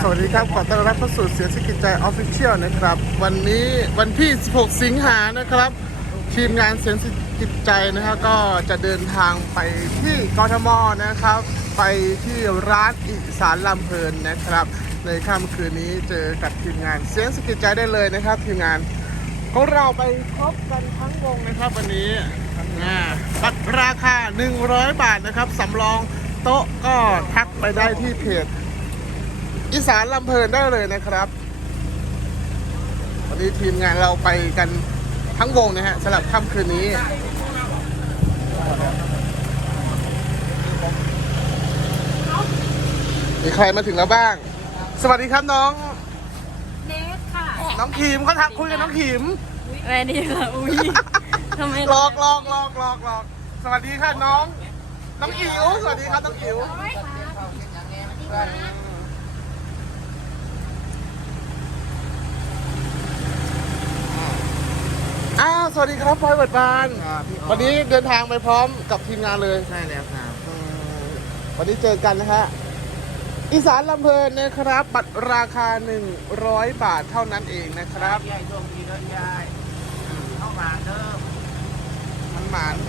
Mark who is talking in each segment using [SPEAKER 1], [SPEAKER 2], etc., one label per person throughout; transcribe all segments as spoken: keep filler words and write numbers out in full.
[SPEAKER 1] วัสดีครับขอต้อนรับเข้าสู่เสียงสกิจใจออฟฟิเชียลนะครับวันนี้วันที่สิบหกสิงหานะครับทีมงานเสียงสกิจใจนะครับก็จะเดินทางไปที่กทมนะครับไปที่ร้านอีสานลำเพลินนะครับในค่ำคืนนี้เจอกับทีมงานเสียงสกิจใจได้เลยนะครับทีมงานของเราไปพบกันทั้งวงนะครับวันนี้บัตรราคาหนึ่งร้อยบาทนะครับสำรองโต๊ะก็ทักไปได้ที่เพจอีสานลำเพลินได้เลยนะครับวันนี้ทีมงานเราไปกันทั้งวงนะฮะสำหรับค่ำคืนนี้มีใครมาถึงแล้วบ้างสวัสดีครับน้อง
[SPEAKER 2] เนสค่ะ
[SPEAKER 1] น้องขีมเขาทักคุยกับน้องขีม
[SPEAKER 2] แม่ดีค่ะอุ้ยทำไม
[SPEAKER 1] หลอกหลอกหลอกหลอกหลอกสวัสดีค่ะน้องน้องอิ๋วสวัสดีครับน้องอิ๋วอ้าวสวัสดีครับพลอยเบิดบานวันนี้เดินทางไปพร้อมกับทีมงานเลย
[SPEAKER 3] ใช่แล้วครับ
[SPEAKER 1] วันนี้เจอกันนะฮะอีสานลำเพลินนะครับบัตรราคาหนึ่งร้อยบาทเท่านั้นเองนะครับ
[SPEAKER 3] ยายช่วงนี้เด้อยายเข้ามาเด้อ
[SPEAKER 1] มันหมาน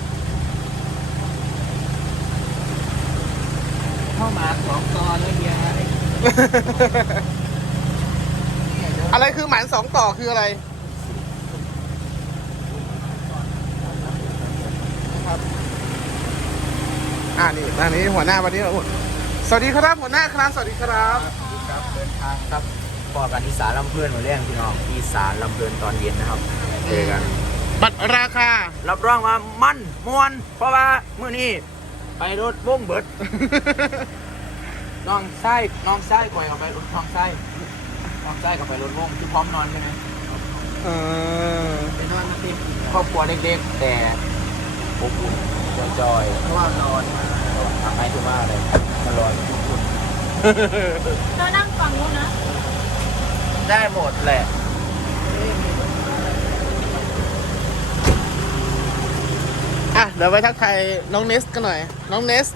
[SPEAKER 3] เข้ามาสองตอนแล้วยาย
[SPEAKER 1] อะไรคือหมานสองต่อคืออะไรครับอ่านี่อันนี้หัวหน้าวันนี้เราสวัสดีครับหัวหน้าครับสวัสดีครับ
[SPEAKER 3] ครับเดินทางครับพอกันอีสานลำเพลินมาเรื่องพี่น้องอีสานลำเพลินตอนเย็นนะครับเจอกัน
[SPEAKER 1] บัตรราคา
[SPEAKER 3] รับรองว่ามันมวนเพราะว่ามื้อนี้ไปรถวงเบิดน้องไส้น้องไส้ก่อยเอาไปรถน้องไส้น้องไส้กับไปรถวงที่พร้อมนอนใช่ไหม
[SPEAKER 1] เออ
[SPEAKER 3] ไปนอนมาติดครอบครัวเด็กๆแต่อบอุ่นจอยๆเพราะว่านอนทำไมถึงว่าอะไรมารอทุกคน
[SPEAKER 2] เรานั่งฝั่งนู้นนะ
[SPEAKER 3] ได้หมดแหละ
[SPEAKER 1] อ่ะเดี๋ยวไปทักทายน้องเนสกันหน่อยน้องเนส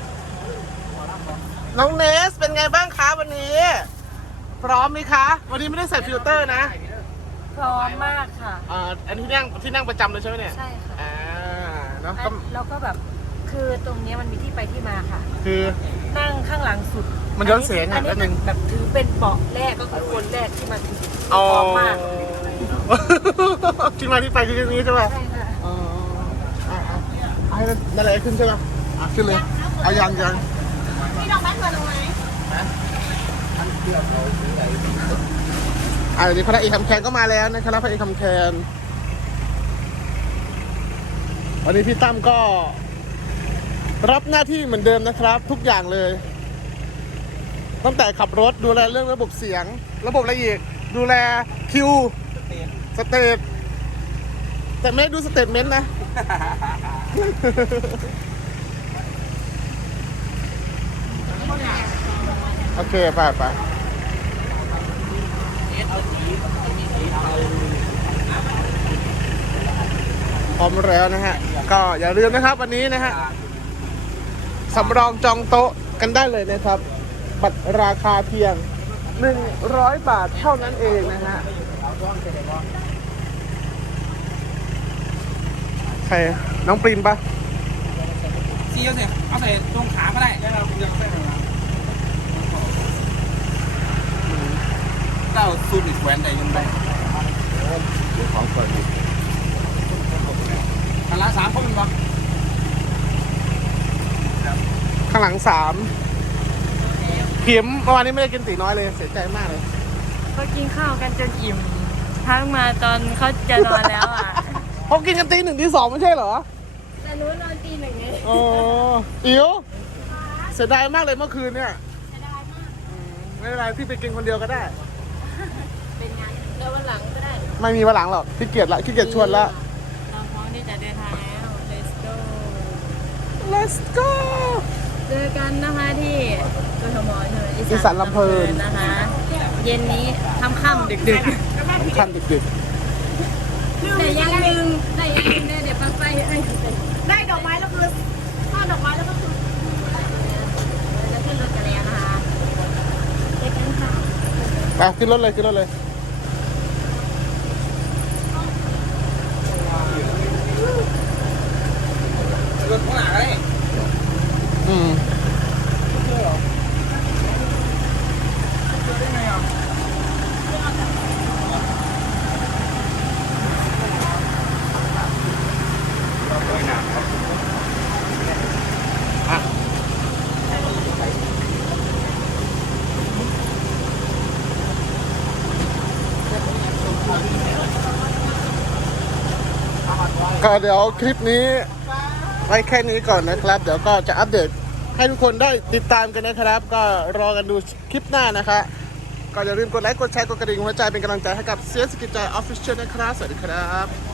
[SPEAKER 1] น้องเนสเป็นไงบ้างคะวันนี้พร้อมไหมคะวันนี้ไม่ได้ใส่ฟิลเตอร์นะ
[SPEAKER 2] พร้อมมากค่ะ
[SPEAKER 1] อ่าอันนี้ที่นั่งที่นั่งประจำเลยใช่ไหมเนี่ย
[SPEAKER 2] ใช่ค่ะ
[SPEAKER 1] อ่าเนาะ
[SPEAKER 2] แล้วก็แบบคือตรงนี้มันมีที่ไปที่มาค่ะ
[SPEAKER 1] คือ
[SPEAKER 2] นั่งข้างหลังสุด
[SPEAKER 1] มันย้อนเสียงอ่ะ
[SPEAKER 2] นิดนึงแบบถือเป็นเบาะแรกก็คือคนแรกที่มาถึง
[SPEAKER 1] พร้
[SPEAKER 2] อมมาก
[SPEAKER 1] ที่มาที่ไปคือตรงนี้ใช่ไหม
[SPEAKER 2] ใช่ค่ะ
[SPEAKER 1] อ๋ออ่าอ่าให้นั่นแหละขึ้นใช่ไหมอ่ะขึ้นเลยเอายังยัง
[SPEAKER 2] มีดอกไม้สวยไหม
[SPEAKER 1] อ่าเดี๋ยวนี้พระเอกคำแคนก็มาแล้วนะครับพระเอกคำแคนวันนี้พี่ตั้มก็รับหน้าที่เหมือนเดิมนะครับทุกอย่างเลยตั้งแต่ขับรถดูแลเรื่องระบบเสียงระบบละเอียดดูแลคิวสเตทแต่ไม่ดูสเตทเมนต์นะโอเคไปไปพร้อมแล้วนะฮะก็อย่าลืมนะครับวันนี้นะฮะสำรองจองโต๊ะกันได้เลยนะครับบัตรราคาเพียงหนึ่งร้อยบาทเท่านั้นเองนะฮะใครน้องปริมปะ
[SPEAKER 3] ซีเอาใส่เอาใส่ตรงขาก็ได้ได้เราเลือกใส่เต้าซูนิแหวนใดยังไงของก่อนข้างหลังสามคนปะ
[SPEAKER 1] ข้างหลังสามเข็มเมื่อวานนี้ไม่ได้กินตีน้อยเลยเสียใจมากเลย
[SPEAKER 2] เขากินข้าวกันจนอิ่มทั้งมาตอนเขาจะนอนแล้วอ่ะ
[SPEAKER 1] เขากินกันตีหนึ่งตีสองไม่ใช่เหรอ
[SPEAKER 2] แต่นู้นนอนตีหนึ่งไง
[SPEAKER 1] อ๋ออิ๋วเสียดายมากเลยเมื่อคืนเนี่ย
[SPEAKER 2] เสียดายมาก
[SPEAKER 1] ไม่เป็นไรพี่ไปกินคนเดียวก็ได้
[SPEAKER 2] เป็นไงเดี๋ยววันหลังก็ได้
[SPEAKER 1] ไม่มีวันหลังหรอกขี้เกียจละขี้เกียจชวนละ
[SPEAKER 2] เราพร้อมที่จะเดินทางแล้ว let's go
[SPEAKER 1] let's go
[SPEAKER 2] เจอกันนะคะที่กทมใช่ไหม
[SPEAKER 1] อีสานลำเพลิน
[SPEAKER 2] นะคะเย็นนี้ค่ำๆดึก
[SPEAKER 1] ๆค่ำดึก
[SPEAKER 2] ๆแต่ยังนึงแต่ยังนึงได้เดี๋ยวปังไฟให้ได้ดอกไม้แล้วคือทอดดอกไม้แล้วก็คือจะขึ้นรถกันแล้วนะคะเจอกัน
[SPEAKER 1] อ่ะขึ้นรถเลยขึ้นรถเลย
[SPEAKER 3] รถข้างหลังอะไร
[SPEAKER 1] อืม
[SPEAKER 3] เชื่อเหรอเชื่อได้ไงอ่ะไม่นานครับอ่ะ
[SPEAKER 1] ก็เดี๋ยวคลิปนี้ไว้แค่นี้ก่อนนะครับ เดี๋ยวก็จะอัปเดตให้ทุกคนได้ติดตามกันนะครับ ก็รอกันดูคลิปหน้านะคะก็อย่าลืมกดไลค์กดแชร์กดกระดิ่งหัวใจเป็นกำลังใจให้กับเสียสกิจใจออฟฟิเชียลนะครับสวัสดีครับ